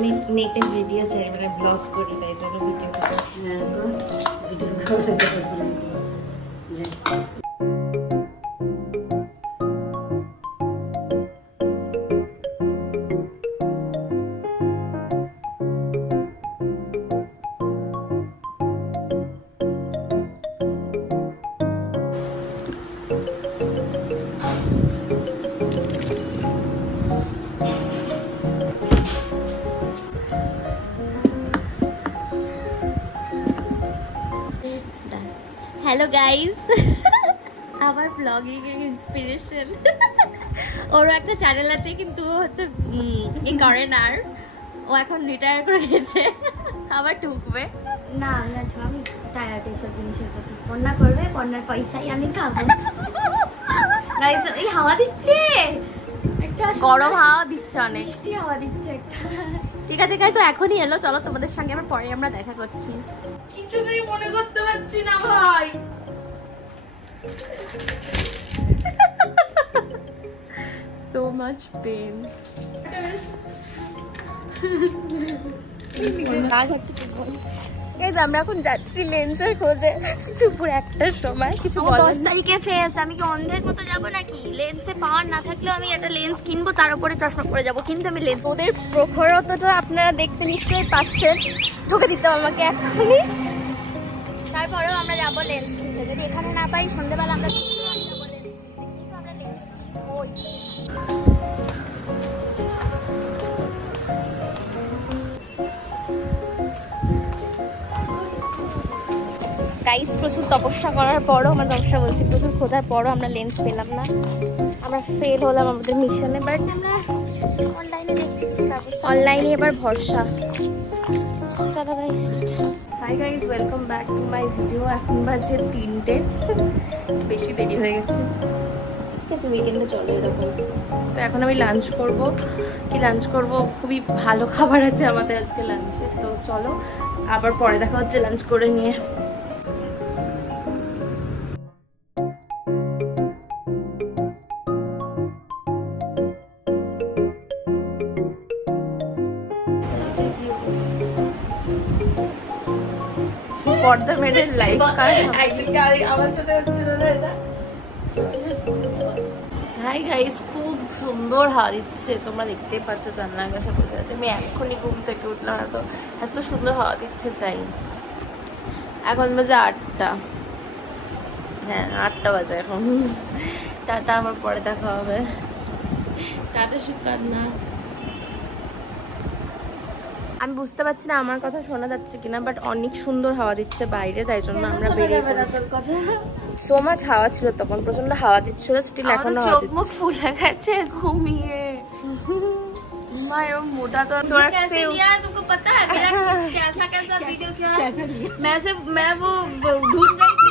আমি নেটে ভিডিও চাই, মানে ব্লগ করি, তাই জন্য ভিডিও করছি। ভিডিও করে हेलो गाइस আমার ব্লগিং এর ইন্সপিরেশন ওর একটা চ্যানেল আছে কিন্তু হচ্ছে এই করে না, আর ও এখন রিটায়ার করে গেছে, আবার ঢুকবে না। আমি টায়ার্ড এইসব জিনিসের প্রতি। পন্না করবে, পন্নার পয়সাই আমি খাবো। গাইস এই হাওয়া দিচ্ছে একটা, গরম হাওয়া দিচ্ছে, অনেক মিষ্টি হাওয়া দিচ্ছে একটা। ঠিক আছে গাইস, ও এখনই এলো, চলো তোমাদের সঙ্গে আবার পরে আমরা দেখা করছি। কিছুতেই মনে করতে পারছি না ভাই। So much pain. আমরা এখন যাচ্ছি লেন্সের খোঁজে, দুপুর 1টার সময়। কিছু 10 তারিখে ফেস, আমি কি অন্ধের মতো যাবো নাকি? লেন্সে পাওয়ার না থাকলেও আমি একটা লেন্স কিনবো, তার উপরে চশমা পরে যাবো, কিন্তু আমি লেন্স। ওদের প্রখরতাটা আপনারা দেখতে নিশ্চয়ই পাচ্ছেন, ঢুকে দিতে আমাকে এখনই। তারপরেও আমরা যাবো লেন্স কিনতে, যদি এখানে না পাই সন্ধ্যেবেলা আমরা যাবো লেন্স কিনতে, কিন্তু আমরা লেন্স কিনবোই। গাইস প্রচুর তপস্যা করার পরও, আমরা তপস্যা বলছি, প্রচুর খোঁজার পরও আমরা লেন্স পেলাম না, আমরা ফেল হলাম আমাদের মিশনে। বাট আমরা অনলাইনে দেখছি, অনলাইনে এবার ভরসা। চলো guys. Hi guys, welcome back to my video. এখন বাজে 3টে, বেশি দেরি হয়ে গেছে, ঠিক আছে, উইকেন্ডে চলো এরকম। তো এখন আমি লাঞ্চ করব, কি লাঞ্চ করব, খুবই ভালো খাবার আছে আমাদের আজকে লাঞ্চে। তো চলো আবার পরে দেখা হচ্ছে লাঞ্চ করে নিয়ে। পর্দা মেরে লাইভ আমার সাথে হচ্ছিল না এটা। হাই গাইস, খুব সুন্দর হাওয়া দিচ্ছে, তোমরা দেখতেই পাচ্ছ, জানলার কাছে বসে আছে। আমি এখনই ঘুম থেকে উঠলাম, এত সুন্দর হাওয়া দিচ্ছে। তাই এখন বাজে 8টা, হ্যাঁ 8টা বাজে এখন। টাটা, আমার পরে দেখা হবে। টাটা সুকান না। আমি বুঝতে পারছি না আমার কথা শোনা যাচ্ছে কিনা, বাট অনেক সুন্দর হাওয়া দিচ্ছে বাইরে, তাই জন্য আমরা বেরিয়ে পড়েছি। সো মাচ হাওয়া ছিল তখন, প্রচন্ড হাওয়া দিচ্ছিল, স্টিল এখনো হাওয়া দিচ্ছে। মুখ ফুলে গেছে ঘুমিয়ে। मोटा तो कैसे लिया तुमको पता है मेरा कैसा वीडियो क्या है? मैं वो ढूंढ रही थी।